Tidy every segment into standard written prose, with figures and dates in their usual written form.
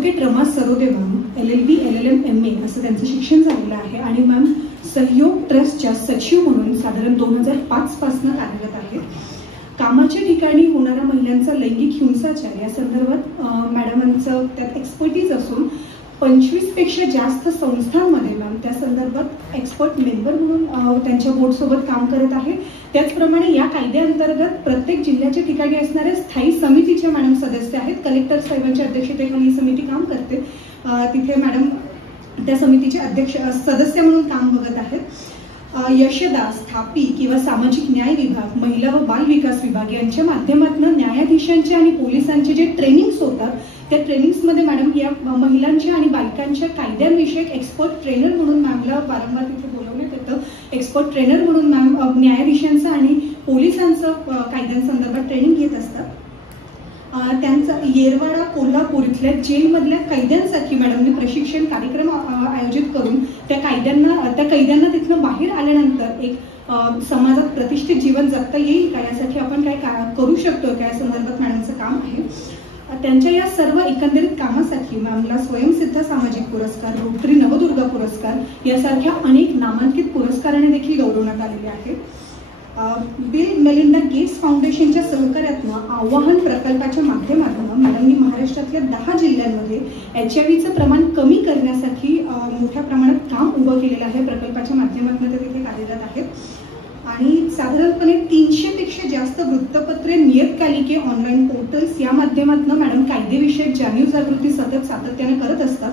Advocate Rama Sarode ma'am LLB LLM MA असं त्यांचं शिक्षण झालेलं आहे आणि मॅम सहयोग ट्रस्टच्या सचिव म्हणून साधारण 2005 पासून कार्यरत आहेत. कामाच्या ठिकाणी होणाऱ्या महिलांचा लैंगिक हिंसाचार या संदर्भात मॅडमांचं त्यात एक्सपर्टीज असून 25 पेक्षा जास्त संस्थांमध्ये मॅम त्या संदर्भात एक्सपर्ट मेंबर म्हणून त्यांच्या बोर्डसोबत काम करत आहे. त्याचप्रमाणे या कायद्याअंतर्गत प्रत्येक जिल्ह्याच्या ठिकाणी असणाऱ्या स्थायी समितीच्या मॅडम सदस्य आहेत. कलेक्टर साहेबांच्या अध्यक्षतेखाली ही समिती काम करते. तिथे मॅडम त्या समितीचे अध्यक्ष सदस्य म्हणून काम बघत आहेत. यशदा, स्थापी किंवा सामाजिक न्याय विभाग, महिला व बाल विकास विभाग यांच्या माध्यमातून न्यायाधीशांचे आणि पोलिसांचे जे ट्रेनिंग्स होतात त्या ट्रेनिंग्समध्ये मॅडम या महिलांच्या आणि बालकांच्या कायद्यांविषयक एक्सपर्ट ट्रेनर म्हणून मॅमला वारंवार तिथे बोलवण्यात येतं. एक्सपर्ट ट्रेनर म्हणून मॅम न्यायाधीशांचं आणि पोलिसांचं कायद्यांसंदर्भात ट्रेनिंग घेत असतात. त्यांचा येरवाडा, कोल्हापूर इथल्या जेलमधल्या कैद्यांसाठी मॅडमने प्रशिक्षण कार्यक्रम आयोजित करून त्या कैद्यांना तिथनं बाहेर आल्यानंतर एक समाजात प्रतिष्ठित जीवन जगता येईल का यासाठी आपण काय करू शकतो का या संदर्भात मॅडमचं काम आहे. त्यांच्या या सर्व एकंदरीत कामासाठी मॅमला स्वयंसिद्ध सामाजिक पुरस्कार, रोटरी नवदुर्गा पुरस्कार यासारख्या अनेक नामांकित पुरस्काराने देखील गौरवण्यात आलेले आहेत. बिल मेलिंडा गेट्स फाउंडेशनच्या सहकार्यातून आवाहन प्रकल्पाच्या माध्यमातून मॅडमनी महाराष्ट्रातल्या 10 जिल्ह्यांमध्ये HIV प्रमाण कमी करण्यासाठी मोठ्या प्रमाणात काम उभं केलेलं आहे. प्रकल्पाच्या माध्यमातून ते तिथे कार्यरत आहेत आणि साधारणपणे 300 पेक्षा जास्त वृत्तपत्रे, नियतकालिके, ऑनलाईन पोर्टल्स या माध्यमातून मॅडम कायदेविषयक जाणीव जागृती सातत्याने करत असतात.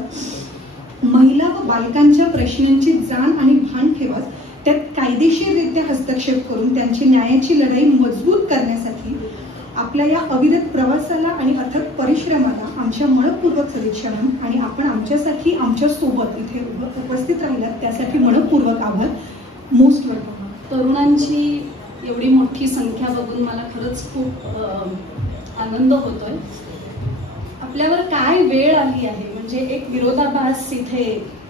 महिला व बालकांच्या प्रश्नांची जाण आणि भान ठेवत त्यात कायदेशीररित्या हस्तक्षेप करून त्यांची न्यायाची लढाई मजबूत करण्यासाठी आपल्या या अविरत प्रवासाला आणि अथक परिश्रमाला आमच्या मनपूर्वक सदिच्छा आणि आपण आमच्यासाठी आमच्या सोबत इथे उपस्थित राहिलात त्यासाठी मनपूर्वक आभार. Most welcome. तरुणांची एवढी मोठी संख्या बघून मला खरंच खूप आनंद होतोय. आपल्यावर काय वेळ आली आहे म्हणजे एक विरोधाभास इथे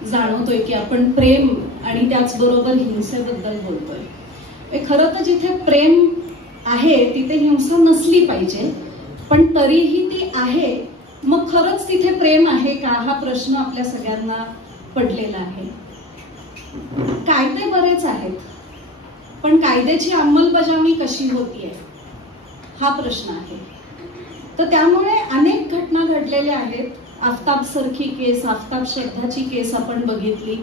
जाणवतोय की आपण प्रेम आणि त्याचबरोबर हिंसेबद्दल बोलतोय. खरं तर जिथे प्रेम आहे तिथे हिंसा नसली पाहिजे, पण तरीही ती आहे. मग खरंच तिथे प्रेम आहे का हा प्रश्न आपल्या सगळ्यांना पडलेला आहे. कायदे बरेच आहेत पण कायद्याची अंमलबजावणी कशी होतीये हा प्रश्न आहे. तर त्यामुळे अनेक घटना घडलेल्या आहेत. आफताब सारखी केस, आफताब श्रद्धाची केस आपण बघितली.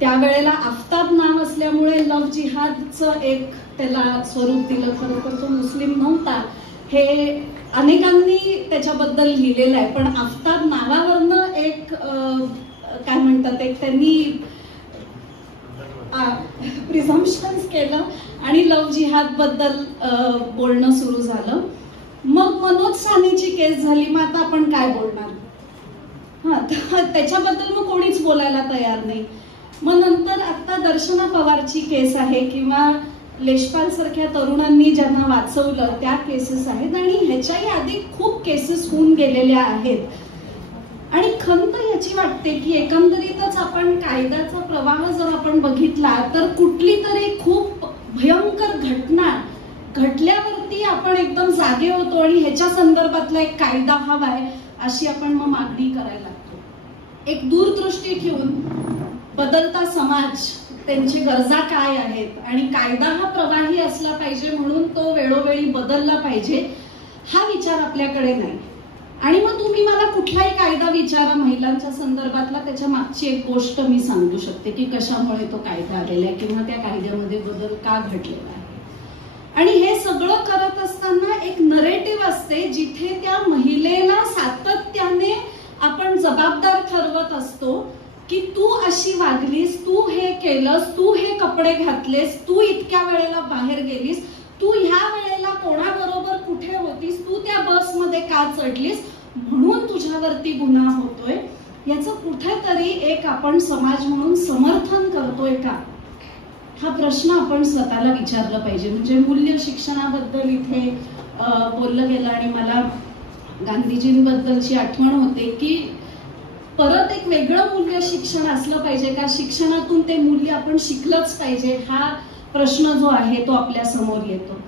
त्यावेळेला आफताब नाव असल्यामुळे लव्ह जिहादचं एक त्याला स्वरूप दिलं. खरं तर तो मुस्लिम नव्हता हे अनेकांनी त्याच्याबद्दल लिहिलेलं आहे, पण आफताब नावावरनं एक काय म्हणतात एक त्यांनी प्रिझम्पशन्स केलं आणि लव्ह जिहाद बद्दल बोलणं सुरू झालं. मग मनोज सानीची केस झाली. मग आता आपण काय बोलणार. त्याच्याबद्दल मग कोणीच बोलायला तयार नाही. मग नंतर आता दर्शना पवारची केस आहे किंवा लेशपाल सारख्या तरुणांनी ज्यांना वाचवलं त्या केसेस आहेत आणि ह्याच्याही आधी खूप केसेस होऊन गेलेल्या आहेत. आणि खंत याची वाटते की एकंदरीतच आपण कायद्याचा प्रवाह जर आपण बघितला तर कुठली तरी खूप भयंकर घटना घडल्यावरती आपण एकदम जागे होतो आणि ह्याच्या संदर्भातला एक कायदा हवाय अशी आपण मग मागणी करायला लागतो. एक दूरदृष्टी ठेवून बदलता समाज, त्यांची गरजा काय आहेत आणि कायदा हा प्रवाही असला पाहिजे म्हणून तो वेळोवेळी बदलला पाहिजे हा विचार आपल्याकडे नाही. आणि मग तुम्ही मला कुठलाही कायदा विचारा महिलांच्या संदर्भातला, त्याच्या मागची एक गोष्ट मी सांगू शकते की कशामुळे तो कायदा आलेला आहे किंवा त्या कायद्यामध्ये बदल का घडलेला आहे. आणि हे सगळं करत असताना एक नरेटिव्ह असते जिथे त्या महिलेला सातत्याने आपण जबाबदार ठरवत असतो की तू अशी वागलीस, तू हे केलंस, तू हे कपडे घातलेस, तू इतक्या वेळेला बाहेर गेलीस, तू ह्या वेळेला कोणाबरोबर कुठे होतीस, तू त्या बसमध्ये का चढलीस म्हणून तुझ्यावरती गुन्हा होतोय. याचं कुठेतरी एक आपण समाज म्हणून समर्थन करतोय का हा प्रश्न आपण स्वतःला विचारला पाहिजे. म्हणजे मूल्य शिक्षणाबद्दल इथे बोललं गेलं आणि मला गांधीजींबद्दलची आठवण होते की परत एक वेगळं मूल्य शिक्षण असलं पाहिजे का, शिक्षणातून ते मूल्य आपण शिकलंच पाहिजे हा प्रश्न जो आहे तो आपल्या समोर येतो.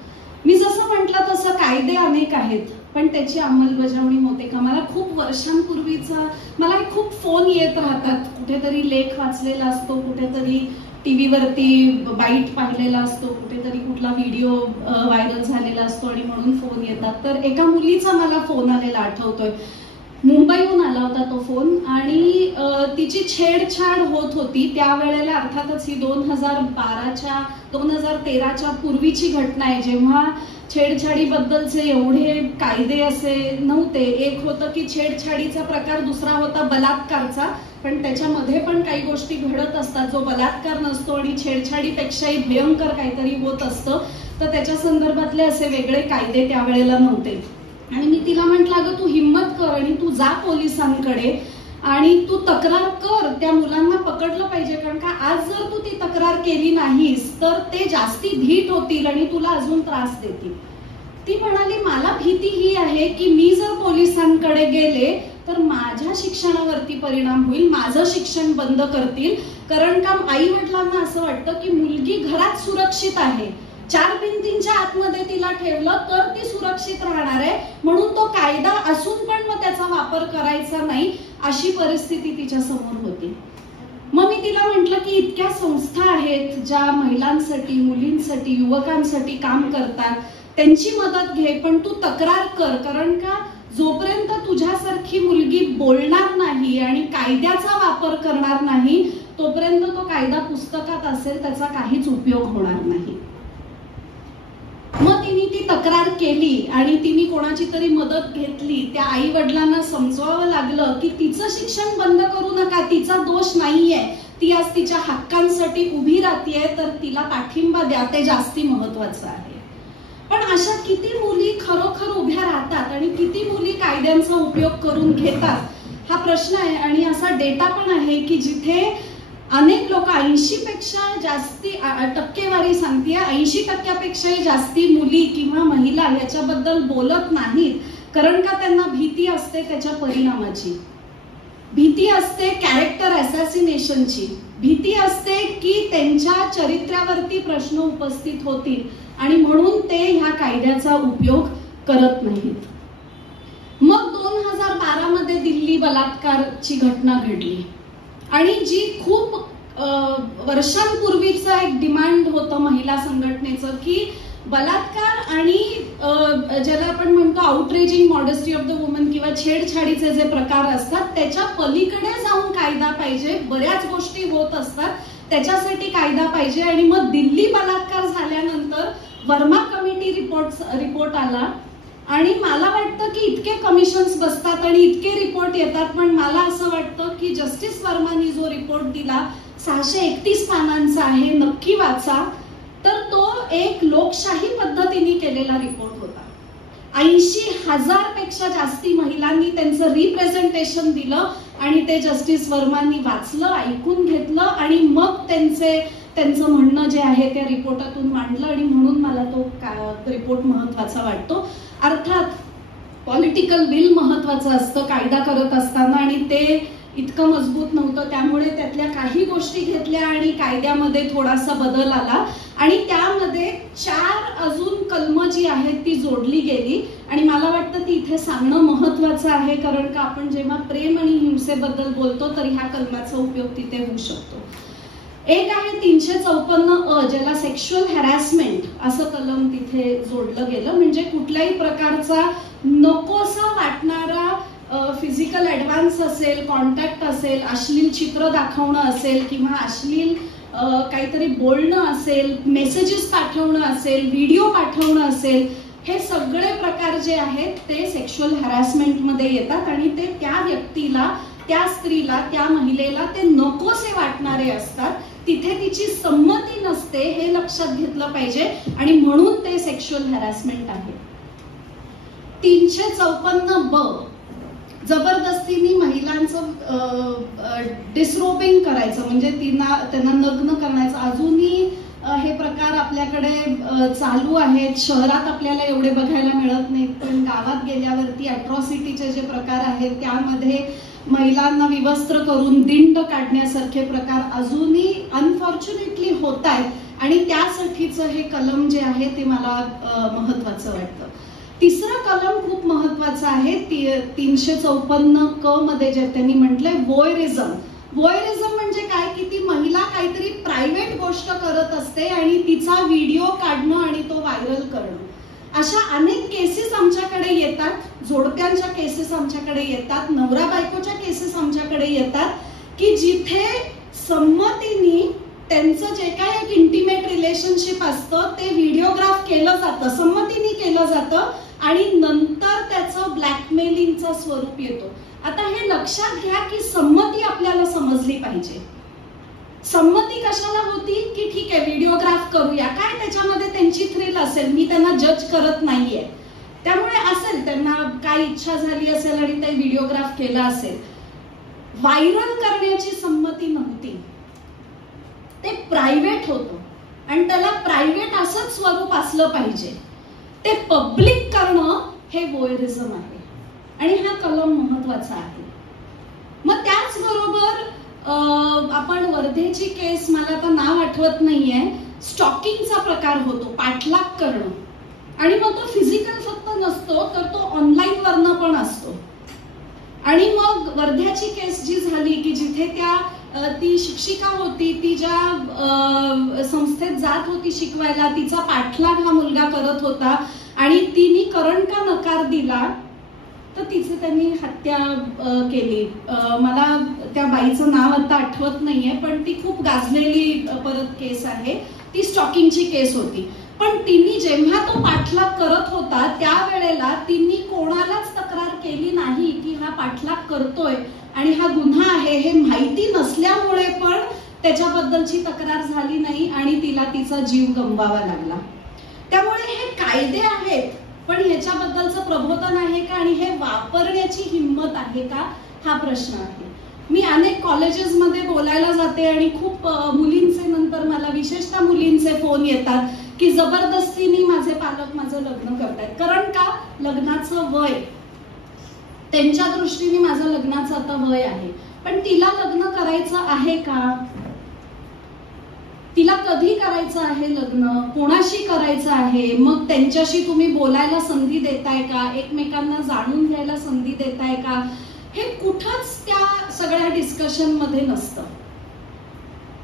मी जसं म्हटलं तसं कायदे अनेक आहेत पण त्याची अंमलबजावणी होते का. मला खूप वर्षांपूर्वीचा मला फोन येत राहतात. कुठेतरी लेख वाचलेला असतो, कुठेतरी टीव्हीवरती बाईट पाहिलेला असतो, कुठेतरी कुठला व्हिडिओ व्हायरल झालेला असतो आणि म्हणून फोन येतात. तर एका मुलीचा मला फोन आलेला आठवतोय. मुंबईहून आला होता तो फोन आणि तिची छेडछाड होत होती. त्यावेळेला अर्थातच ही 2013च्या पूर्वीची घटना आहे, जेव्हा छेडछाडीबद्दलचे एवढे कायदे असे नव्हते. एक होतं की छेडछाडीचा प्रकार, दुसरा होता बलात्कारचा, पण त्याच्यामध्ये पण काही गोष्टी घडत असतात. जो बलात्कार नसतो आणि छेडछाडीपेक्षाही भयंकर काहीतरी होत असतं, तर त्याच्या संदर्भातले असे वेगळे कायदे त्यावेळेला नव्हते. आणि मी तिला म्हटलं, अगं तू हिम्मत कर आणि तू जा पोलिसांकडे आणि तू तक्रार कर, त्या मुलांना पकडलं पाहिजे. कारण का आज जर तू ती तक्रार केली नाहीस तर ते जास्ती धीट होतील आणि तुला अजून त्रास देतील. ती म्हणाली, मला भीती ही आहे की मी जर पोलिसांकडे गेले तर माझ्या शिक्षणावरती परिणाम होईल, माझं शिक्षण बंद करतील. कारण का आई वडिलांना असं वाटतं की मुलगी घरात सुरक्षित आहे, 4 भिंतींच्या आतमध्ये तिला ठेवलं तर ती सुरक्षित राहणार आहे, म्हणून तो कायदा असून पण मग त्याचा वापर करायचा नाही, अशी परिस्थिती तिच्या समोर होती. मग मी तिला म्हटलं की इतक्या संस्था आहेत ज्या महिलांसाठी, मुलींसाठी, युवकांसाठी काम करतात, त्यांची मदत घे, पण तू तक्रार कर. कारण का जोपर्यंत तुझ्यासारखी मुलगी बोलणार नाही आणि कायद्याचा वापर करणार नाही, तोपर्यंत तो कायदा पुस्तकात असेल त्याचा काहीच उपयोग होणार नाही. मग तिने ती तक्रार केली आणि तिने कोणाची तरी मदत घेतली. त्या आई वडिलांना समजवावं लागलं की तिचं शिक्षण बंद करू नका, तिचा दोष नाहीये, ती आज तिच्या हक्कांसाठी उभी राहतीये, तर तिला पाठिंबा द्या, ते जास्ती महत्वाचं आहे. पण अशा किती मुली खरोखर उभ्या राहतात आणि किती मुली कायद्यांचा उपयोग करून घेतात, हा प्रश्न आहे. आणि असा डेटा पण आहे की जिथे अनेक लोक 80पेक्षा जास्ती टक्केवारी सांगते, 80%पेक्षाही जास्ती मुली किंवा महिला याच्याबद्दल बोलत नाहीत. कारण का त्यांना भीती असते त्याच्या परिणामाची, भीती असते कॅरेक्टर असॅसिनेशनची, भीती असते की त्यांच्या चरित्र्यावरती प्रश्न उपस्थित होतील आणि म्हणून ते ह्या कायद्याचा उपयोग करत नाहीत. मग 2012 दिल्ली बलात्कारची घटना घडली आणि जी खूप वर्षांपूर्वीचं एक डिमांड होतं महिला संघटनेचं की बलात्कार आणि ज्याला आपण म्हणतो outraging modesty of the woman किंवा छेडछाडीचे जे प्रकार असतात त्याच्या पलीकडे जाऊन कायदा पाहिजे. बऱ्याच गोष्टी होत असतात, त्याच्यासाठी कायदा पाहिजे. आणि मग दिल्ली बलात्कार झाल्यानंतर वर्मा कमिटी रिपोर्ट आला आणि मला वाटतं की इतके कमिशन्स बसतात आणि इतके रिपोर्ट येतात, पण मला असं वाटतं की जस्टिस वर्मानी जो रिपोर्ट दिला 631 पानांचा आहे, नक्की वाचा. तर तो एक लोकशाही पद्धतीने केलेला रिपोर्ट होता. 80,000 पेक्षा जास्ती महिलांनी त्यांचं रिप्रेझेंटेशन दिलं आणि ते जस्टिस वर्मांनी वाचलं, ऐकून घेतलं आणि मग त्यांचं म्हणणं जे आहे त्या रिपोर्टातून मांडलं. आणि म्हणून मला तो रिपोर्ट महत्वाचा वाटतो. अर्थात पॉलिटिकल विल महत्वाचं असतं कायदा करत असताना आणि ते इतकं मजबूत नव्हतं, त्यामुळे त्यातल्या काही गोष्टी घेतल्या आणि कायद्यामध्ये थोडासा बदल आला आणि त्यामध्ये 4 अजून कलमं जी आहेत ती जोडली गेली. आणि मला वाटतं ती इथे सांगणं महत्वाचं आहे, कारण का आपण जेव्हा प्रेम आणि हिंसेबद्दल बोलतो तर ह्या कलमाचा उपयोग तिथे होऊ शकतो. एक आहे 354 ज्याला सेक्शुअल हॅरॅसमेंट असं कलम तिथे जोडलं गेलं. म्हणजे कुठल्याही प्रकारचा नकोसा वाटणारा फिजिकल ऍडव्हान्स असेल, कॉन्टॅक्ट असेल, अश्लील चित्र दाखवणं असेल किंवा अश्लील काहीतरी बोलणं असेल, मेसेजेस पाठवणं असेल, व्हिडिओ पाठवणं असेल, हे सगळे प्रकार जे आहेत ते सेक्शुअल हॅरॅसमेंट मध्ये येतात आणि ते त्या व्यक्तीला, त्या स्त्रीला, त्या महिलेला ते नकोसे वाटणारे असतात. तिथे तिची संमती नसते, हे लक्षात घेतलं पाहिजे आणि म्हणून ते सेक्शुअल हॅरॅसमेंट आहे. 354 जबरदस्तीने महिलांचं डिसरोबिंग करायचं, म्हणजे त्यांना नग्न करायचं. अजूनही हे प्रकार आपल्याकडे चालू आहेत. शहरात आपल्याला एवढे बघायला मिळत नाहीत, पण गावात गेल्यावरती अॅट्रॉसिटीचे जे प्रकार आहेत त्यामध्ये महिलांना विवस्त्र करून दिंड काढण्यासारखे प्रकार अजूनही अनफॉर्च्युनेटली होत आहेत आणि त्यासाठीचं हे कलम जे आहे ते मला महत्वाचं वाटतं. तिसरा कलम खूप महत्वाचा आहे 354 क मध्ये जे त्यांनी म्हटलंय वोयरिझम. वोयरिझम म्हणजे काय की ती महिला काहीतरी प्रायव्हेट गोष्ट करत असते आणि तिचा व्हिडिओ काढणं आणि तो व्हायरल करणं. अशा अनेक केसेस आमच्याकडे येतात, जोडप्यांच्या केसेस आमच्याकडे येतात, नवरा बायकोच्या केसेस आमच्याकडे येतात की जिथे संमतीने त्यांचं जे काय एक इंटिमेट रिलेशनशिप असतं ते व्हिडिओग्राफ केलं जातं, संमतीने केलं जातं आणि नंतर त्याचं ब्लॅकमेलिंगचं स्वरूप येतो. आता हे लक्षात घ्या की संमती आपल्याला समजली पाहिजे. संमती कशाला होती की ठीक आहे व्हिडिओग्राफ करूया, काय त्याच्यामध्ये त्यांची थ्रिल असेल, मी त्यांना जज करत नाहीये, त्यामुळे असेल त्यांना काय इच्छा झाली असेल आणि ते व्हिडिओग्राफ केला असेल. व्हायरल करण्याची संमती नव्हती, ते प्रायव्हेट होतं आणि त्याला प्रायव्हेट असंच स्वरूप असलं पाहिजे. ते पब्लिक करणं हे वोयरिझम आहे आणि हा कलम महत्वाचा आहे. मग त्याचबरोबर आपण वर्धेची केस, मला आता नाव आठवत नाहीये, स्टॉकिंगचा प्रकार होतो, पाठलाग करणं, आणि मग तो फिजिकल फक्त नसतो तर तो ऑनलाईन वरनं पण असतो. आणि मग वर्ध्याची केस जी झाली की जिथे ती शिक्षिका होती, ती ज्या संस्थेत जात होती शिकवायला, तिचा पाठलाग हा मुलगा करत होता आणि तिने करण का नकार दिला तर तिचे त्यांनी हत्या केली. मला त्या बाईचं नाव आता आठवत नाहीये, पण ती खूप गाजलेली परत केस आहे, ती स्टॉकिंगची केस होती. पण तिने जेव्हा तो पाठलाग करत होता त्यावेळेला तिने कोणालाच तक्रार केली नाही की हा पाठलाग करतोय आणि हा गुन्हा आहे हे माहिती नसल्यामुळे पण त्याच्याबद्दलची तक्रार झाली नाही आणि तिला तिचा जीव गमवावा लागला. त्यामुळे हे कायदे आहेत पण ह्याच्याबद्दलचं प्रबोधन आहे का आणि हे वापरण्याची हिंमत आहे का हा प्रश्न आहे. मी अनेक कॉलेजेसमध्ये बोलायला जाते आणि खूप मुलींचे, नंतर मला विशेषतः मुलींचे फोन येतात की जबरदस्तीने माझे पालक माझं लग्न करतायत. कारण का लग्नाचं वय, त्यांच्या दृष्टीने माझं लग्नाचं आता वय आहे, पण तिला लग्न करायचं आहे का, तिला कधी करायचं आहे लग्न, कोणाशी करायचं आहे, मग त्यांच्याशी तुम्ही बोलायला संधी देताय का, एकमेकांना जाणून घ्यायला संधी देताय का, हे कुठंच त्या सगळ्या डिस्कशन मध्ये नसतं.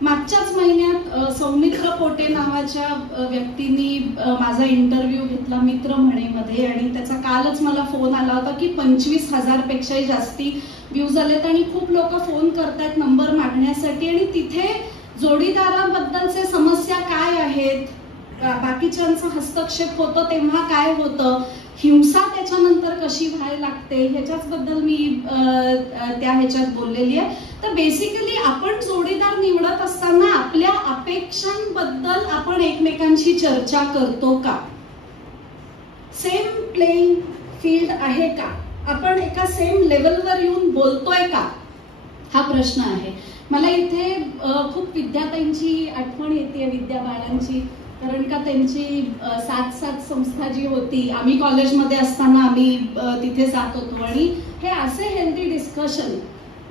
मागच्याच महिन्यात सौमित्र पोटे नावाच्या व्यक्तींनी माझा इंटरव्ह्यू घेतला मित्र म्हणेमध्ये आणि त्याचा कालच मला फोन आला होता की 25,000 पेक्षाही जास्ती व्ह्यूज आलेत आणि खूप लोक फोन करतायत नंबर मागण्यासाठी. आणि तिथे जोडीदाराबद्दलचे समस्या काय आहेत, बाकीच्यांचा हस्तक्षेप होतो तेव्हा काय होतं, हिंसा त्याच्यानंतर कशी व्हायला लागते, ह्याच्याच बद्दल मी त्या ह्याच्यात बोललेली आहे. तर बेसिकली आपण जोडीदार निवडत असताना आपल्या अपेक्षांबद्दल आपण एकमेकांशी चर्चा करतो का, सेम प्लेइंग फील्ड आहे का, आपण एका सेम लेवलवर येऊन बोलतोय का, हा प्रश्न आहे. मला इथे खूप विद्याताईंची आठवण येते, विद्या बाळांची, कारण का त्यांची 7-7 संस्था जी होती, आम्ही कॉलेजमध्ये असताना आम्ही तिथे जात होतो आणि हे असे हेल्दी डिस्कशन,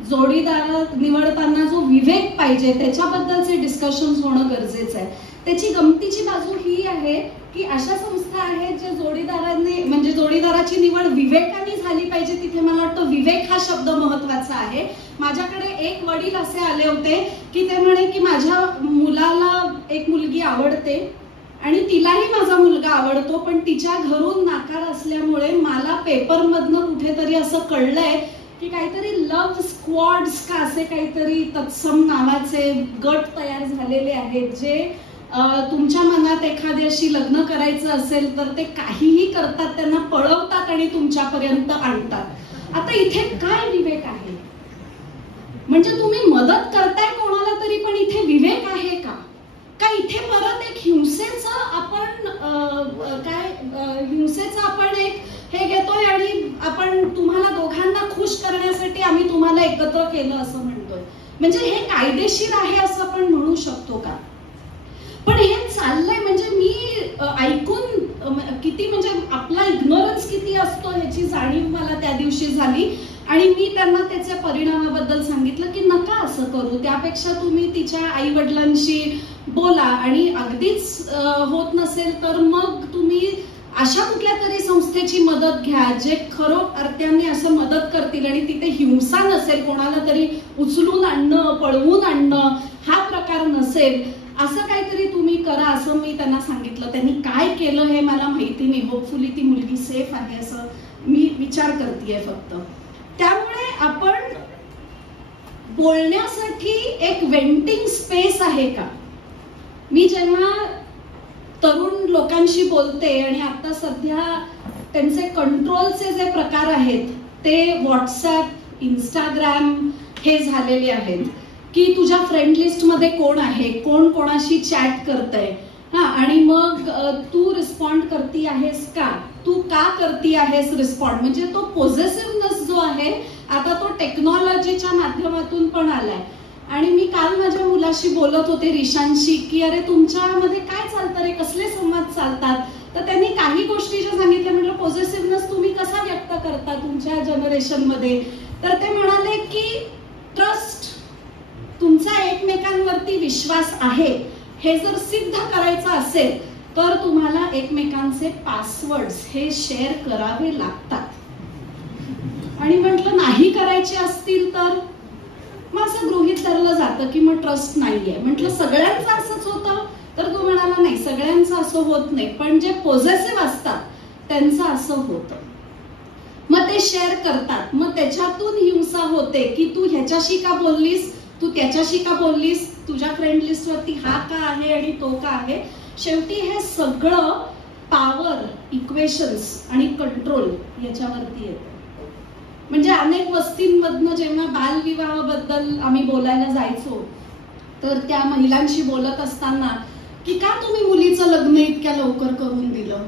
जोडीदार निवडताना जो विवेक पाहिजे त्याच्याबद्दलचे डिस्कशन होणं गरजेचं आहे. त्याची गमतीची बाजू ही आहे की अशा संस्था आहेत जे जोडीदाराने, म्हणजे जोडीदाराची निवड विवेकाने झाली पाहिजे. तिथे मला वाटतं विवेक हा शब्द महत्वाचा आहे. माझ्याकडे एक वडील असे आले होते की ते म्हणे की माझ्या मुलाला एक मुलगी आवडते आणि तिलाही माझा मुलगा आवडतो, पण तिच्या घरून नाकार असल्यामुळे मला पेपरमधनं कुठेतरी असं कळलंय की काहीतरी लव्ह स्क्वॉड्स का असे काहीतरी तत्सम नावाचे गट तयार झालेले आहेत जे तुमच्या मनात एखाद्याशी लग्न करायचं असेल तर ते काहीही करतात, त्यांना पळवतात आणि तुमच्यापर्यंत आणतात. आता इथे काय विवेक आहे, म्हणजे तुम्ही मदत करताय कोणाला तरी पण इथे विवेक आहे का, का इथे परत एक हिंसेचं आपण एक हे घेतोय आणि आपण तुम्हाला दोघांना खुश करण्यासाठी आम्ही तुम्हाला एकत्र केलं असं म्हणतोय. म्हणजे हे कायदेशीर आहे असं आपण म्हणू शकतो का. पण हे चाललंय म्हणजे मी ऐकून किती, म्हणजे आपला इग्नोरन्स किती असतो ह्याची जाणीव मला त्या दिवशी झाली आणि मी त्यांना त्याच्या परिणामाबद्दल सांगितलं की नका असं करू, त्यापेक्षा तुम्ही तिच्या आई वडिलांशी बोला आणि अगदीच होत नसेल तर मग तुम्ही अशा कुठल्या तरी संस्थेची मदत घ्या जे खरोखर अर्थाने असं मदत करतील आणि तिथे हिंसा नसेल, कोणाला तरी उचलून आणणं, पळवून आणणं हा प्रकार नसेल, असं काहीतरी तुम्ही करा असं मी त्यांना सांगितलं. त्यांनी काय केलं हे मला माहिती नाही. होपफुली ती मुलगी सेफ आहे असं मी विचार करतेय फक्त. त्यामुळे आपण बोलण्यासाठी एक वेंटिंग स्पेस आहे का? मी जेव्हा तरुण लोकांशी बोलते आणि आता सध्या त्यांचे कंट्रोलचे जे प्रकार आहेत ते व्हॉट्सअप, इंस्टाग्राम हे झालेले आहेत की तुझ्या फ्रेंड लिस्ट मध्ये कोण आहे, कोण कोणाशी चॅट करतंय, आणि मग तू रिस्पॉन्ड करती आहेस का, तू का करती आहेस रिस्पॉन्ड, म्हणजे तो पॉझिटिव्हनेस जो आहे आता तो टेक्नॉलॉजीच्या माध्यमातून पण आलाय. आणि मी काल माझ्या मुलाशी बोलत होते, रिशांशी, की अरे तुमच्यामध्ये काय चालतं रे, कसले संवाद चालतात, तर त्यांनी काही गोष्टी ज्या सांगितल्या. म्हटलं पॉझिटिव्हनेस तुम्ही कसा व्यक्त करता तुमच्या जनरेशन मध्ये, तर ते म्हणाले की ट्रस्ट, तुमचा एकमेकांवरती विश्वास आहे हे जर सिद्ध करायचं असेल तर तुम्हाला एकमेकांचे पासवर्ड्स हे शेअर करावे लागतात. आणि म्हटलं नाही करायचे असतील तर मग असं गृहीत धरलं जातं की मग ट्रस्ट नाहीये. म्हटलं सगळ्यांचं असंच होतं, तर तो म्हणाला नाही सगळ्यांचं असं होत नाही, पण जे पॉझिटिव्ह असतात त्यांचं असं होतं. मग ते शेअर करतात, मग त्याच्यातून हिंसा होते की तू ह्याच्याशी का बोललीस, तू त्याच्याशी का बोललीस, तुझ्या फ्रेंड लिस्ट वरती हा का आहे आणि तो का आहे. शेवटी हे सगळं पॉवर इक्वेशन्स आणि कंट्रोल याच्यावरती येतं. म्हणजे अनेक वस्तींमधनं जेव्हा बालविवाहाबद्दल आम्ही बोलायला जायचो तर त्या महिलांशी बोलत असताना की का तुम्ही मुलीचं लग्न इतक्या लवकर करून दिलं,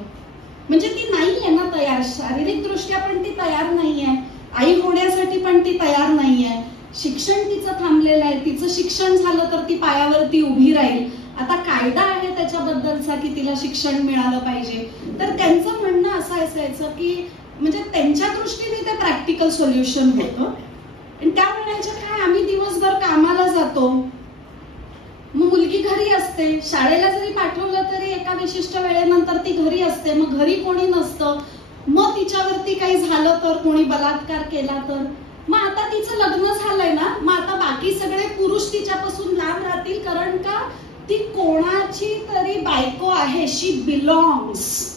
म्हणजे ती नाहीये ना तयार, शारीरिक दृष्ट्या पण ती तयार नाहीये, आई होण्यासाठी पण ती तयार नाहीये, शिक्षण तिचं थांबलेलं आहे, तिचं शिक्षण झालं तर ती पायावरती उभी राहील, आता कायदा आहे त्याच्याबद्दलचा की तिला शिक्षण मिळालं पाहिजे. तर त्यांचं म्हणणं असं असायचं की म्हणजे त्यांच्या दृष्टीने ते प्रॅक्टिकल सोल्युशन होतं. आणि त्या म्हणायच्या काय आम्ही दिवसभर कामाला जातो, मग मुलगी घरी असते, शाळेला जरी पाठवलं तरी एका विशिष्ट वेळेनंतर ती घरी असते, मग घरी कोणी नसतं, मग तिच्यावरती काही झालं तर, कोणी बलात्कार केला तर, मग आता तिचं लग्न झालंय ना, मग आता बाकी सगळे पुरुष तिच्यापासून लांब राहतील कारण का ती कोणाची तरी बायको आहे, शी बिलॉंग्स.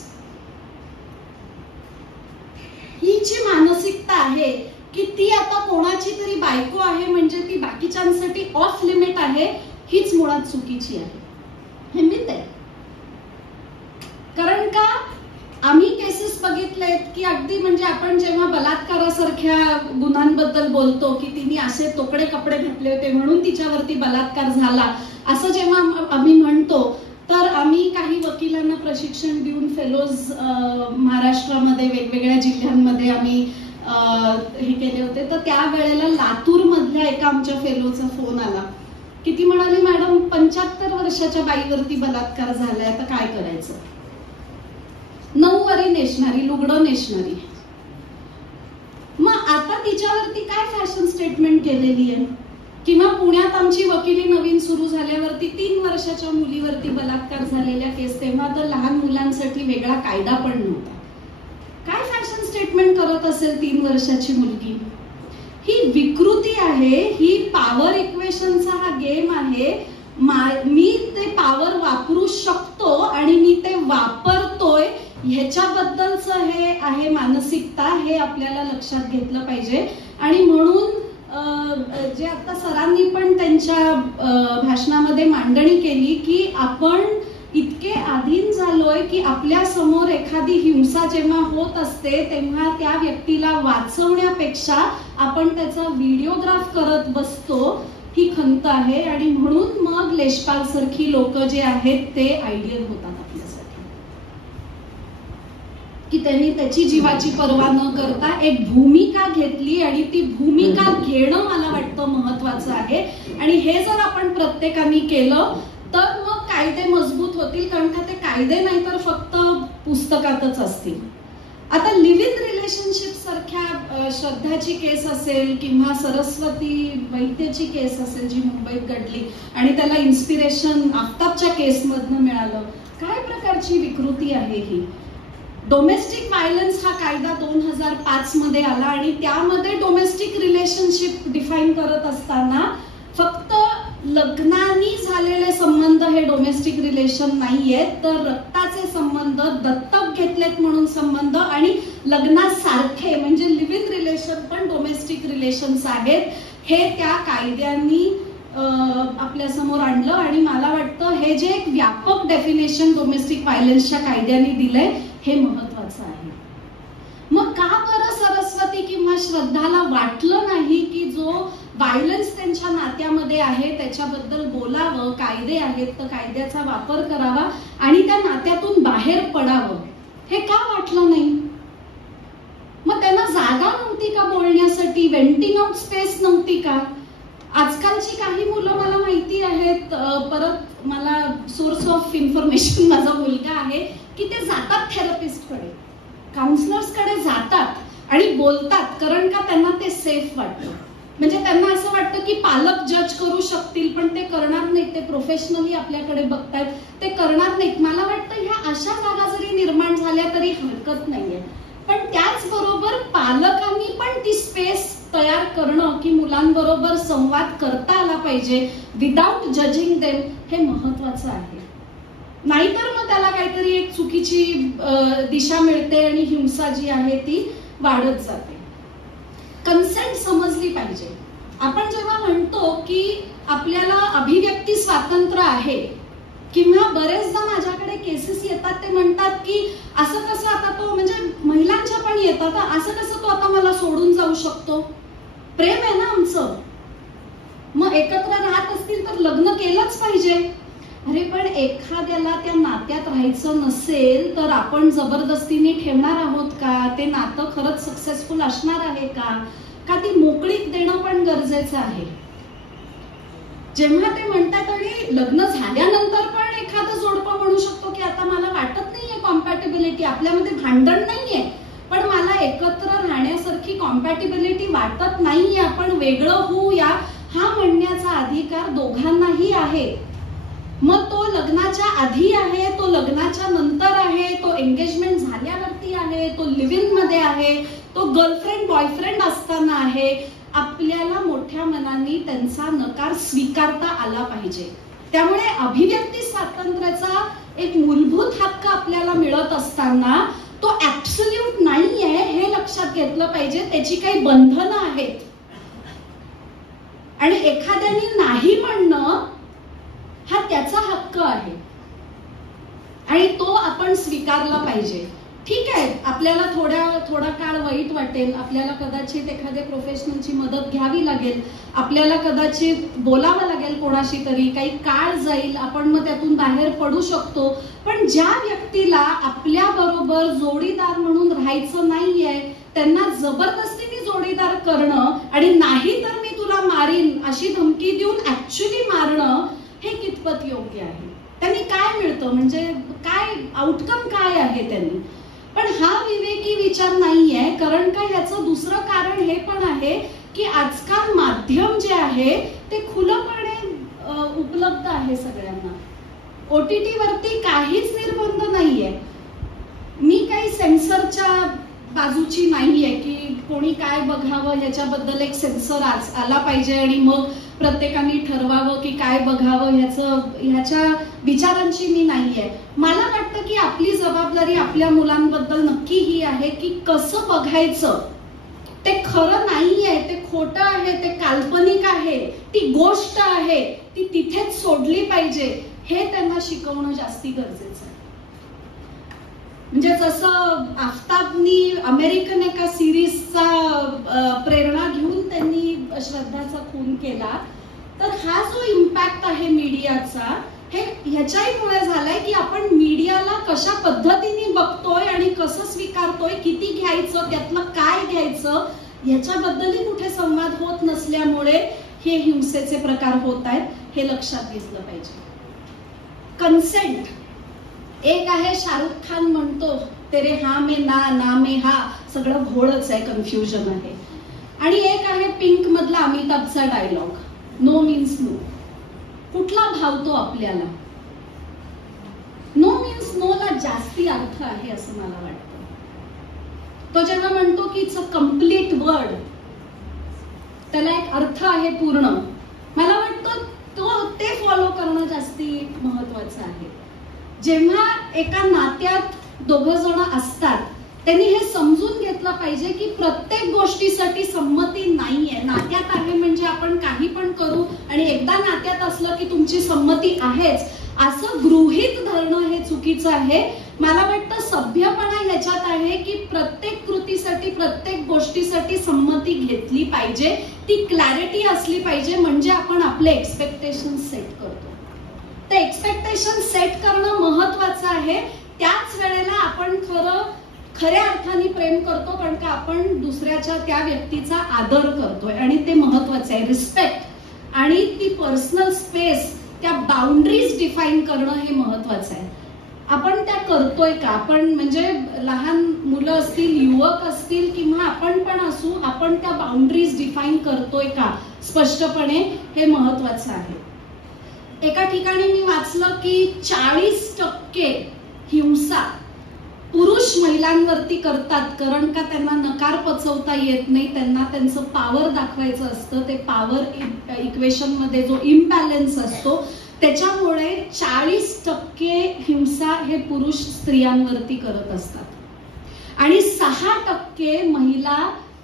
ही जी मानसिकता आहे की ती आता कोणाची तरी बायको आहे म्हणजे ती बाकीच्यांसाठी ऑफ लिमिट आहे, हीच मुळात चुकीची आहे. हे मिथ आहे. कारण का आम्ही केसेस बघितलेत की अगदी म्हणजे आपण जेव्हा बलात्कारासारख्या गुन्ह्यांबद्दल बोलतो की तिने असे तोकडे कपडे घातले होते म्हणून तिच्यावरती बलात्कार झाला असं जेव्हा आम्ही म्हणतो, तर आम्ही काही वकिलांना प्रशिक्षण देऊन फेलोज महाराष्ट्रामध्ये वेगवेगळ्या जिल्ह्यांमध्ये आम्ही हे केले होते. तर त्यावेळेला लातूर मधल्या एका आमच्या फेलोचा फोन आला की ती म्हणाली मॅडम 75 वर्षाच्या बाईवरती बलात्कार झालाय, आता काय करायचं. 9 वारी नेसणारी, लुगडं नेसणारी, मग आता तिच्यावरती काय फॅशन स्टेटमेंट केलेली आहे. किंवा पुण्यात आमची वकिली नवीन सुरू झाल्यावरती 3 वर्षाच्या मुलीवरती बलात्कार झालेल्या केस, तेव्हा तर लहान मुलांसाठी वेगळा कायदा पण नव्हता. काय फॅशन स्टेटमेंट करत असेल 3 वर्षाची मुलगी. ही विकृती आहे, ही पॉवर इक्वेशनचा हा गेम आहे. मी ते पॉवर वापरू शकतो आणि मी ते वापरतोय ह्याच्याबद्दलचं हे आहे मानसिकता, हे आपल्याला लक्षात घेतलं पाहिजे. आणि म्हणून जे आता सरांनी पण त्यांच्या भाषणामध्ये मांडणी केली की आपण इतके अधीन झालोय की आपल्या समोर एखादी हिंसा जेव्हा होत असते तेव्हा त्या व्यक्तीला वाचवण्यापेक्षा आपण त्याचा व्हिडिओग्राफ करत बसतो, ही खंत आहे. आणि म्हणून मग लेशपाल सारखी लोक जे आहेत ते आयडियल होतात आपल्यासाठी की त्यांनी त्याची जीवाची पर्वा न करता एक भूमिका घेतली आणि ती भूमिका घेणं मला वाटतं महत्वाचं आहे. आणि हे जर आपण प्रत्येकाने केलं तर मग कायदे मजबूत होतील, कारण का ते कायदे नाही तर फक्त पुस्तकातच असतील. आता लिव्ह इन रिलेशनशिप सारख्या श्रद्धाची केस असेल किंवा सरस्वती वैद्यची केस असेल जी मुंबईत घडली आणि त्याला इन्स्पिरेशन आफ्ताबच्या केसमधनं मिळालं, काय प्रकारची विकृती आहे ही. डोमेस्टिक व्हायलन्स हा कायदा 2005 मध्ये आला आणि त्यामध्ये डोमेस्टिक रिलेशनशिप डिफाईन करत असताना फक्त लग्नानी झालेले संबंध हे डोमेस्टिक रिलेशन नाहीये, तर रक्ताचे संबंध, दत्तक घेतलेत म्हणून संबंध आणि लग्नासारखे म्हणजे लिव्ह इन रिलेशन पण डोमेस्टिक रिलेशन्स आहेत, हे त्या कायद्यांनी आपल्या समोर आणलं. आणि मला वाटतं हे जे एक व्यापक डेफिनेशन डोमेस्टिक व्हायलन्सच्या कायद्याने दिलंय हे महत्वाचं आहे. मग का बरं सरस्वती किंवा श्रद्धाला वाटलं नाही की जो व्हायलन्स त्यांच्या नात्यामध्ये आहे त्याच्याबद्दल बोलावं, कायदे आहेत तर कायद्याचा वापर करावा आणि त्या नात्यातून बाहेर पडावं, हे का वाटलं नाही? मग त्यांना जागा नव्हती का बोलण्यासाठी? वेंटिंग आउट स्पेस नव्हती का? आजकालची काही मुलं मला माहिती आहेत, परत मला सोर्स ऑफ इन्फॉर्मेशन माझा मुलगा आहे की ते जातात थेरपिस्टकडे, काउन्सिलर्सकडे जातात आणि बोलतात, कारण का त्यांना ते सेफ वाटतं. म्हणजे त्यांना असं वाटतं की पालक जज करू शकतील पण ते करणार नाहीत, ते प्रोफेशनली आपल्याकडे बघतायत, ते करणार नाहीत. मला वाटतं ह्या अशा जागा जरी निर्माण झाल्या तरी हरकत नाहीये, पण त्याचबरोबर पालकांनी पण ती स्पेस तयार करणं की मुलांबरोबर संवाद करता आला पाहिजे विदाउट जजिंग देम, हे महत्वाचं आहे. नाहीतर मग त्याला काहीतरी एक चुकीची दिशा मिळते आणि हिंसा जी आहे ती वाढत जाते. कन्सेंट समजली पाहिजे. आपण जेव्हा म्हणतो की आपल्याला अभिव्यक्ती स्वातंत्र्य आहे, किंवा बरेचदा माझ्याकडे केसेस येतात ते म्हणतात की असं कसं आता तो, म्हणजे महिलांच्या पण येतात, असं कसं तो आता मला सोडून जाऊ शकतो? प्रेम आहे ना आमचं, मग एकत्र राहत असतील तर लग्न केलंच पाहिजे. अरे पण एखाद्याला त्या नात्यात राहायचं नसेल तर आपण जबरदस्तीने ठेवणार आहोत का? ते नातं खरंच सक्सेसफुल असणार आहे का? ती मोकळीक देणं पण गरजेचं आहे. जेव्हा ते म्हणतात आणि लग्न झाल्यानंतर पण एखादं जोडपं म्हणू शकतो की आता मला वाटत नाहीये कॉम्पॅटिबिलिटी, आपल्यामध्ये भांडण नाहीये पण मला एकत्र राहण्यासारखी कॉम्पॅटिबिलिटी वाटत नाहीये, आपण वेगळं होऊया, हा म्हणण्याचा अधिकार दोघांनाही आहे. मग तो लग्नाच्या आधी आहे, तो लग्नाच्या नंतर आहे, तो एंगेजमेंट झाल्यावरती आहे, तो लिव्ह इन मध्ये आहे, तो गर्लफ्रेंड बॉयफ्रेंड असताना आहे. आपल्याला मोठ्या मनाने त्यांचा नकार स्वीकारता आला पाहिजे. त्यामुळे अभिव्यक्ती स्वातंत्र्याचा एक मूलभूत हक्क आपल्याला मिळत असताना तो ऍब्सोल्यूट नाहीये हे लक्षात घेतलं पाहिजे. त्याची काही बंधनं आहेत आणि एखाद्याने नाही म्हणणं हा त्याचा हक्क आहे आणि तो आपण स्वीकारला पाहिजे. ठीक आहे, आपल्याला थोडा काळ वाईट वाटेल, आपल्याला कदाचित एखाद्या प्रोफेशनलची मदत घ्यावी लागेल, आपल्याला कदाचित बोलावं लागेल कोणाशी तरी, काही काळ जाईल, आपण मग त्यातून बाहेर पडू शकतो. पण ज्या व्यक्तीला आपल्या बरोबर जोडीदार म्हणून राहायचं नाहीये त्यांना जबरदस्तीने जोडीदार करणं आणि नाही तर मी तुला मारीन अशी धमकी देऊन ऍक्च्युअली मारणं हे कितपत योग्य आहे? त्यांनी काय मिळतं, म्हणजे काय आउटकम काय आहे त्यांनी? पण हा विवेकी विचार नाहीये. कारण का याचं दुसरं कारण हे पण आहे की आजकाल माध्यम जे आहे ते खुलपणे उपलब्ध आहे सगळ्यांना. OTT वरती काहीच निर्बंध नाहीये. मी काही सेन्सरच्या बाजूची नाहीये की कोणी काय बघावं ह्याच्याबद्दल एक सेन्सर आला पाहिजे आणि मग प्रत्येकाने ठरवावं की काय बघावं, ह्याच्या विचारांची मी नाहीये. मला वाटतं की आपली जबाबदारी आपल्या मुलांबद्दल नक्की ही आहे की कसं बघायचं. ते खरं नाहीये, ते खोटं आहे, ते काल्पनिक आहे, ती गोष्ट आहे, ती तिथेच सोडली पाहिजे हे त्यांना शिकवणं जास्ती गरजेचं आहे. म्हणजे जसं आफताबनी अमेरिकन एका सिरीजचा प्रेरणा घेऊन त्यांनी श्रद्धाचा खून केला, तर हा जो इम्पॅक्ट आहे मीडियाचा हे ह्याच्यामुळे झालाय की आपण मीडियाला कशा पद्धतीने बघतोय आणि कसं स्वीकारतोय, किती घ्यायचं, त्यातलं काय घ्यायचं ह्याच्याबद्दलही कुठे संवाद होत नसल्यामुळे हे हिंसेचे प्रकार होत आहेत, हे लक्षात घेतलं पाहिजे. कन्सेंट एक आहे, शाहरुख खान म्हणतो तेरे हा में ना में हा, सगळं घोळच आहे, कन्फ्युजन आहे. आणि एक आहे पिंक मधला अमिताभचा डायलॉग, नो मीन्स नो. कुठला भावतो आपल्याला? नो मीन्स नो ला जास्ती अर्थ आहे असं मला वाटतं. तो जेव्हा म्हणतो की इट्स अ कम्प्लीट वर्ड, त्याला एक अर्थ आहे पूर्ण, मला वाटतं ते फॉलो करणं जास्ती महत्वाचं आहे. जेव्हा एका नात्यात दोघं जण असतात त्यांनी हे समजून घेतलं पाहिजे की प्रत्येक गोष्टीसाठी संमती नाहीये. नात्यात आहे म्हणजे आपण काही पण करू आणि एकदा नात्यात असलं की तुमची संमती आहेच असं गृहीत धरणं हे चुकीचं आहे. मला वाटतं सभ्यपणा ह्याच्यात आहे की प्रत्येक कृतीसाठी प्रत्येक गोष्टीसाठी संमती घेतली पाहिजे, ती क्लॅरिटी असली पाहिजे, म्हणजे आपण आपले एक्सपेक्टेशन सेट करतो. ते एक्सपेक्टेशन सेट करणं महत्वाचं आहे. त्याच वेळेला आपण खऱ्या अर्थाने प्रेम करतो कारण का आपण दुसऱ्याच्या त्या व्यक्तीचा आदर करतोय आणि ते महत्वाचं आहे. रिस्पेक्ट आणि ती पर्सनल स्पेस, त्या बाउंड्रीज डिफाईन करणं हे महत्वाचं आहे. आपण त्या करतोय का? आपण म्हणजे लहान मुलं असतील, युवक असतील किंवा आपण पण असू, आपण त्या बाउंड्रीज डिफाईन करतोय का स्पष्टपणे, हे महत्वाचं आहे. एका ठिकाणी मी वाचलं की 40% हिंसा पुरुष महिलांवरती करतात कारण का त्यांना नकार पचवता येत नाही, त्यांना त्यांचं पॉवर दाखवायचं असतं. ते पॉवर इक्वेशन मध्ये जो इम्बॅलन्स असतो त्याच्यामुळे 40% हिंसा हे पुरुष स्त्रियांवरती करत असतात आणि 6% महिला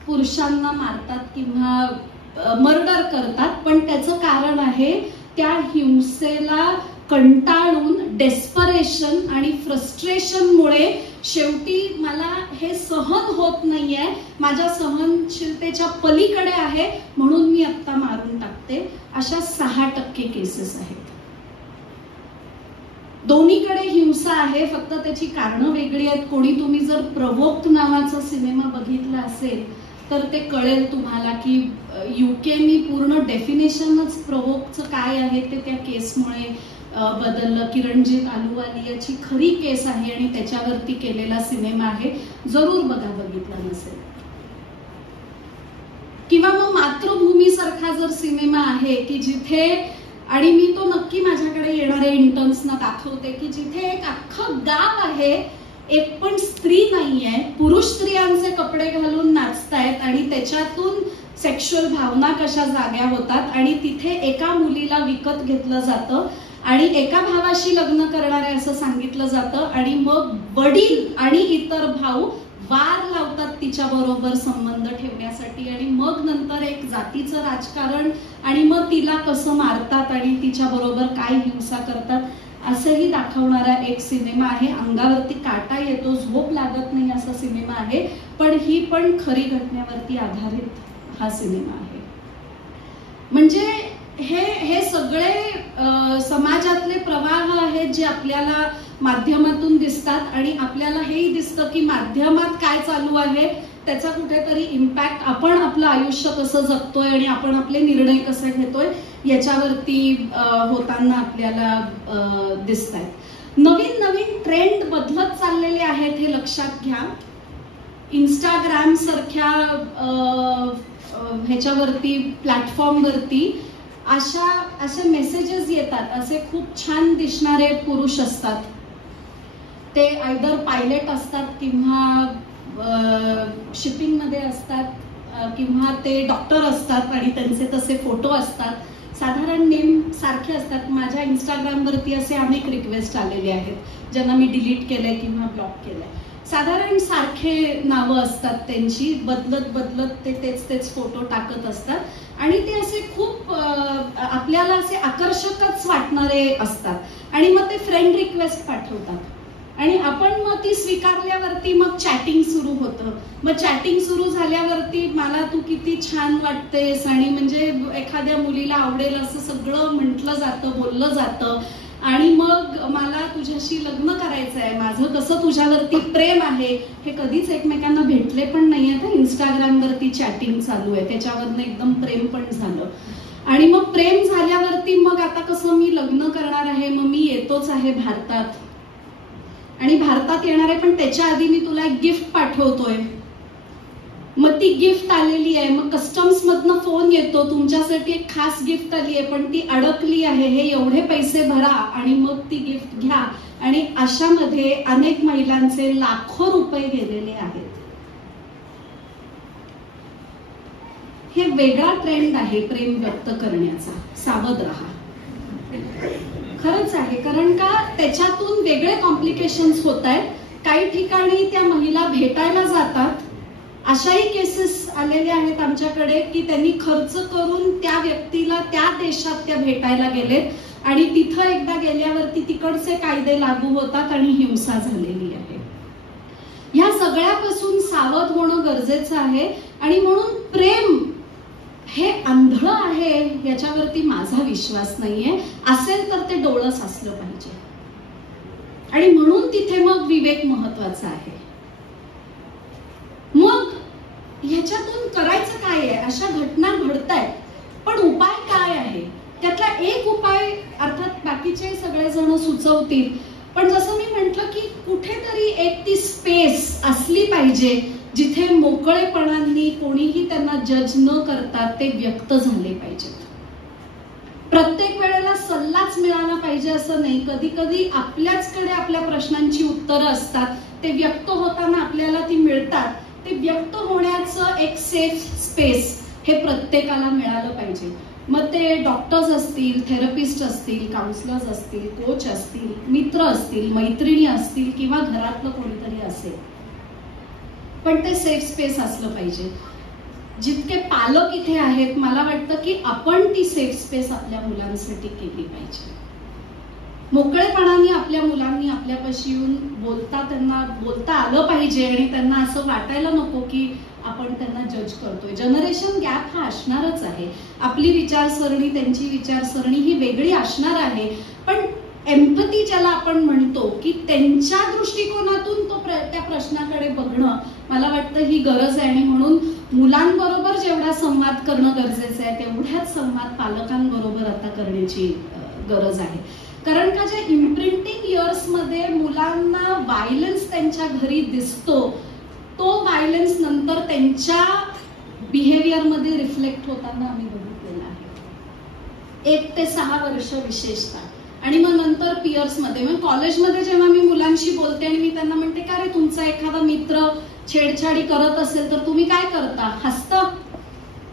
पुरुषांना मारतात किंवा मर्डर करतात. पण त्याचं कारण आहे त्या हिंसेला कंटाळून डेस्परेशन आणि फ्रस्ट्रेशनमुळे शेवटी मला हे सहन होत नाहीये, माझ्या सहनशीलतेच्या पलीकडे आहे म्हणून मी आत्ता मारून टाकते. अशा 6% केसेस आहेत. दोन्हीकडे हिंसा आहे, फक्त त्याची कारणं वेगळी आहेत. कोणी तुम्ही जर प्रवोक्ड नावाचा सिनेमा बघितला असेल तर ते कळेल तुम्हाला की युकेनी पूर्ण डेफिनेशनच प्रवोकचं काय आहे ते त्या केसमुळे बदललं. किरणजीत अहलुवालियाची खरी केस आहे आणि त्याच्यावरती केलेला सिनेमा आहे, जरूर बघा बघितला नसेल. किंवा मग मातृभूमी सारखा जर सिनेमा आहे की जिथे, आणि मी तो नक्की माझ्याकडे येणाऱ्या इंटर्न्सना दाखवते, की जिथे एक अख्खं गाव आहे, एक पण स्त्री नाहीये, पुरुष स्त्रियांचे कपडे घालून नाचतायत आणि त्याच्यातून सेक्शुअल भावना कशा जाग्या होतात आणि तिथे एका मुलीला विकत घेतलं जातं आणि एका भावाशी लग्न करणार आहे असं सांगितलं जातं आणि मग वडील आणि इतर भाऊ वार लावतात तिच्या बरोबर संबंध ठेवण्यासाठी आणि मग नंतर एक जातीचं राजकारण आणि मग तिला कसं मारतात आणि तिच्या बरोबर काय हिंसा करतात असंही दाखवणारा एक सिनेमा आहे. अंगावरती काटा येतो, झोप लागत नाही असा सिनेमा आहे, पण ही पण खरी घटनेवरती आधारित हा सिनेमा आहे. म्हणजे हे सगळे समाजातले प्रवाह आहेत जे आपल्याला माध्यमातून दिसतात आणि आपल्याला हेही दिसतं की माध्यमात काय चालू आहे त्याचा कुठेतरी इम्पॅक्ट आपण आपलं आयुष्य कसं जगतोय आणि आपण आपले निर्णय कसे घेतोय याच्यावरती होताना आपल्याला दिसत आहेत. नवीन नवीन ट्रेंड बदलत चाललेले आहेत हे लक्षात घ्या. इंस्टाग्राम सारख्या ह्याच्यावरती प्लॅटफॉर्मवरती असे मेसेजेस येतात. असे खूप छान दिसणारे पुरुष असतात, ते आयदर पायलट असतात किंवा शिपिंग मध्ये असतात किंवा ते डॉक्टर असतात आणि त्यांचे तसे फोटो असतात. साधारण नेम सारखे असतात. माझ्या इंस्टाग्रामवरती असे अनेक रिक्वेस्ट आलेले आहेत ज्यांना मी डिलीट केलंय किंवा ब्लॉक केलंय. साधारण सारखे नावं असतात त्यांची, बदलत बदलत ते तेच फोटो टाकत असतात आणि ते असे खूप आपल्याला असे आकर्षकच वाटणारे असतात आणि मग ते फ्रेंड रिक्वेस्ट पाठवतात आणि आपण मग ती स्वीकारल्यावरती मग चॅटिंग सुरू होतं. मग चॅटिंग सुरू झाल्यावरती मला तू किती छान वाटतेस आणि म्हणजे एखाद्या मुलीला आवडेल असं सगळं म्हटलं जातं, बोललं जातं आणि मग मला तुझ्याशी लग्न करायचं आहे, माझं कसं तुझ्यावरती प्रेम आहे. हे कधीच एकमेकांना भेटले पण नाहीये, तर इंस्टाग्रामवरती चॅटिंग चालू आहे, त्याच्यावरनं एकदम प्रेम पण झालं आणि मग प्रेम झाल्यावरती मग आता कसं मी लग्न करणार आहे, मग मी येतोच आहे भारतात आणि भारतात येणार आहे पण त्याच्या आधी मी तुला एक गिफ्ट पाठवतोय. मग ती गिफ्ट आलेली आहे, मग कस्टम्स मधनं फोन येतो, तुमच्यासाठी एक खास गिफ्ट आली आहे पण ती अडकली आहे, हे एवढे पैसे भरा आणि मग ती गिफ्ट घ्या. आणि अशामध्ये अनेक महिलांचे लाखो रुपये गेलेले आहेत. हे वेगळा ट्रेंड आहे प्रेम व्यक्त करण्याचा, सावध राहा. खरंच आहे, कारण का त्याच्यातून वेगळे कॉम्प्लिकेशन्स होत आहेत. काही ठिकाणी त्या महिला भेटायला जातात, अशाही केसेस आलेल्या आहेत आमच्याकडे की त्यांनी खर्च करून त्या व्यक्तीला त्या देशात त्या भेटायला गेलेत आणि तिथं एकदा गेल्यावरती तिकडचे कायदे लागू होतात आणि हिंसा झालेली आहे. ह्या सगळ्यापासून सावध होणं गरजेचं आहे. आणि म्हणून प्रेम हे आंधळ आहे याच्यावरती माझा विश्वास नाहीये. असेल तर ते डोळस असलं पाहिजे आणि म्हणून तिथे मग विवेक महत्वाचा आहे. मग ह्याच्यातून करायचं काय आहे? अशा घटना घडतायत, पण उपाय काय आहे? त्यातला एक उपाय अर्थात बाकीचे सगळेजण सुचवतील, पण जसं मी म्हटलं की कुठेतरी एक ती स्पेस असली पाहिजे जिथे मोकळेपणांनी कोणीही त्यांना जज न करता ते व्यक्त झाले पाहिजेत. प्रत्येक वेळेला सल्लाच मिळाला पाहिजे असं नाही. कधी कधी आपल्याचकडे आपल्या प्रश्नांची उत्तरं असतात, ते व्यक्त होताना आपल्याला ती मिळतात. ते व्यक्त होण्याचं एक सेफ स्पेस हे प्रत्येकाला मिळालं पाहिजे. मग ते डॉक्टर्स असतील, थेरपिस्ट असतील, काउन्सिलर्स असतील, कोच असतील, मित्र असतील, मैत्रिणी असतील किंवा घरातलं कोणीतरी असेल, पण ते सेफ स्पेस असलं पाहिजे. जितके पालक इथे आहेत, मला वाटतं की आपण ती सेफ स्पेस आपल्या मुलांसाठी केली पाहिजे. मोकळेपणाने आपल्या मुलांनी आपल्यापाशी येऊन त्यांना बोलता आलं पाहिजे आणि त्यांना असं वाटायला नको की आपण त्यांना जज करतोय. जनरेशन गॅप हा असणारच आहे. आपली विचारसरणी, त्यांची विचारसरणी ही वेगळी असणार आहे, पण एम्पथी ज्याला आपण म्हणतो की त्यांच्या दृष्टिकोनातून त्या प्रश्नाकडे बघणं, मला वाटतं ही गरज आहे. आणि म्हणून मुलांबरोबर जेवढा संवाद करणं गरजेचं आहे तेवढ्याच संवाद पालकांबरोबर आता करण्याची गरज आहे. कारण का ज्या इम्प्रिंटिंग इयर्स मध्ये मुलांना व्हायलन्स त्यांच्या घरी दिसतो, तो व्हायलन्स नंतर त्यांच्या बिहेवियर मध्ये रिफ्लेक्ट होताना आम्ही बघितलेला आहे. 1 ते 6 वर्ष विशेषतः. आणि मग नंतर पियर्स मध्ये, मग कॉलेजमध्ये जेव्हा मी मुलांशी बोलते आणि मी त्यांना म्हणते का रे तुमचा एखादा मित्र छेडछाडी करत असेल तर तुम्ही काय करता? हसता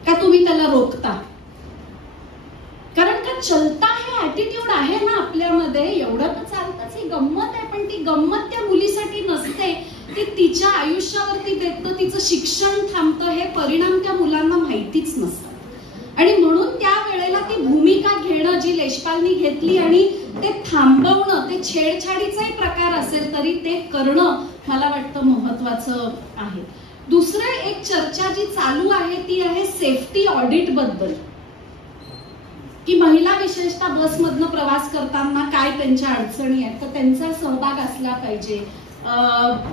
का तुम्ही त्याला रोखता? कारण का चलता हे ऍटिट्यूड आहे ना आपल्यामध्ये. एवढं तर चालतंच, ही गंमत आहे, पण ती गंमत त्या मुलीसाठी नसते. ती तिच्या आयुष्यावरती देतं, तिचं शिक्षण थांबतं, हे परिणाम त्या मुलांना माहितीच नसतात. आणि म्हणून त्या वेळेला ती भूमिका घेणं जी लेशपालनी घेतली आणि ते थांबवणं, ते छेडछाडीचाही प्रकार असेल तरी ते करणं मला वाटतं महत्वाचं आहे. दुसरं एक चर्चा जी चालू आहे ती आहे सेफ्टी ऑडिट बद्दल, की महिला विशेषतः बसमधनं प्रवास करताना काय त्यांच्या अडचणी आहेत, तर त्यांचा सहभाग असला पाहिजे.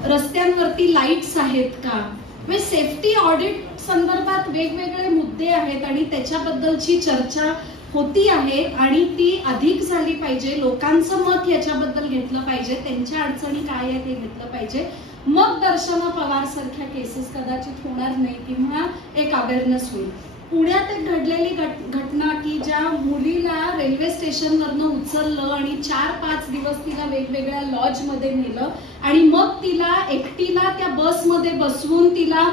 रस्त्यांवरती लाईट्स आहेत का? म्हणजे सेफ्टी ऑडिट संदर्भात वेगवेगळे मुद्दे आहेत आणि त्याच्याबद्दलची चर्चा होती आहे आणि ती अधिक झाली पाहिजे. लोकांचं मत याच्याबद्दल घेतलं पाहिजे, त्यांच्या अडचणी काय आहेत हे घेतलं पाहिजे. मग दर्शना पवार सारख्या केसेस कदाचित होणार नाही किंवा एक अवेअरनेस होईल. पुण्यात एक घडलेली घटना की ज्या मुलीला रेल्वे स्टेशनवरनं उचललं आणि 4-5 दिवस तिला वेगवेगळ्या लॉज मध्ये नेलं आणि मग तिला एकटीला त्या बसमध्ये बसवून तिला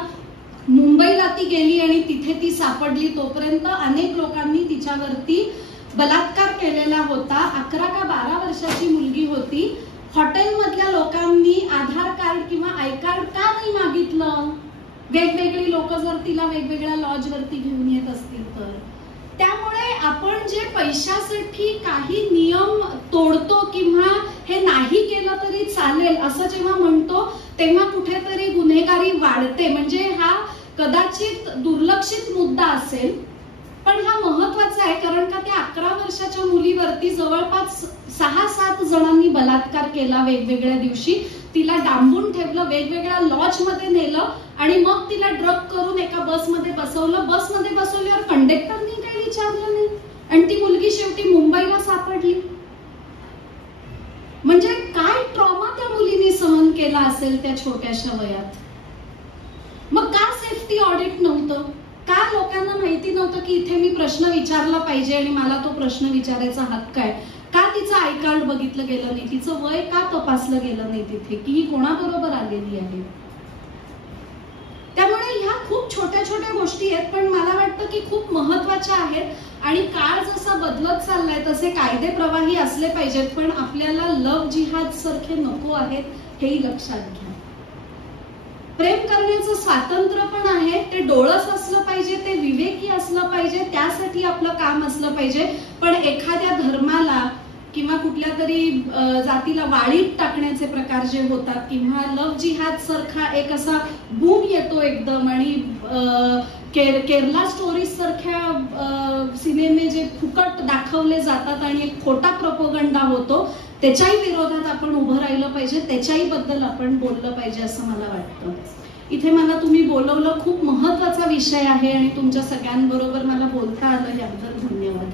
मुंबईला ती गेली आणि तिथे ती सापडली. तोपर्यंत अनेक लोकांनी तिच्यावरती बलात्कार केलेला होता. 11 का 12 वर्षाची मुलगी होती. हॉटेलमधल्या लोकांनी आधार कार्ड किंवा आय कार्ड का नाही मागितलं? वेगवेगळी लोक जर तिला वेगवेगळ्या लॉज वरती घेऊन येत असतील तर. त्यामुळे आपण जे पैशासाठी काही नियम तोडतो किंवा हे नाही केलं तरी चालेल असं जेव्हा म्हणतो तेव्हा कुठेतरी गुन्हेगारी वाढते. म्हणजे हा कदाचित दुर्लक्षित मुद्दा असेल, पण हा महत्वाचा आहे. कारण का त्या 11 वर्षाच्या मुलीवरती जवळपास 6-7 जणांनी बलात्कार केला वेगवेगळ्या दिवशी. तिला डांबून ठेवलं, वेगवेगळ्या लॉज मध्ये नेलं आणि मग तिला ड्रग करून एका बसमध्ये बसवलं. बसमध्ये बसवल्यावर कंडक्टरनी काही विचारलं नाही आणि ती मुलगी शेवटी मुंबईला सापडली. म्हणजे काय ट्रॉमा त्या मुलीने सहन केला असेल त्या छोट्याशा वयात. मग का सेफ्टी ऑडिट नव्हतं? का लोकांना माहिती नव्हतं की इथे मी प्रश्न विचारला पाहिजे आणि मला तो प्रश्न विचारायचा हक्क आहे? का तिचं आय कार्ड बघितलं गेलं नाही? तिचं वय का तपासलं गेलं नाही तिथे की ही कोणाबरोबर आलेली आहे? त्यामुळे ह्या खूप खूप छोट्या छोट्या गोष्टी आहेत, पण मला वाटतं की खूप महत्वाच्या आहेत। आणि काळ जसा बदलत चाललाय तसे कायदे प्रवाही असले पाहिजेत, पण आपल्याला लव्ह जिहाद सारखे नको आहेत, हेही लक्षात घ्या। प्रेम करण्याचं स्वातंत्र्य पण आहे, ते डोळस असलं पाहिजे, ते विवेकी असलं पाहिजे, त्यासाठी आपलं काम असलं पाहिजे। पण एखाद्या धर्माला किंवा कुठल्या तरी जातीला वाळीत टाकण्याचे प्रकार जे होतात, किंवा लव्ह जिहाद सारखा एक असा बूम येतो एकदम, आणि केरला स्टोरीज सारख्या सिनेमे जे फुकट दाखवले जातात आणि एक खोटा प्रोपोगंडा होतो, त्याच्याही विरोधात आपण उभं राहिलं पाहिजे, त्याच्याही बद्दल आपण बोललं पाहिजे असं मला वाटतं। इथे मला तुम्ही बोलवलं, खूप महत्वाचा विषय आहे आणि तुमच्या सगळ्यांबरोबर मला बोलता आलं, याबद्दल धन्यवाद।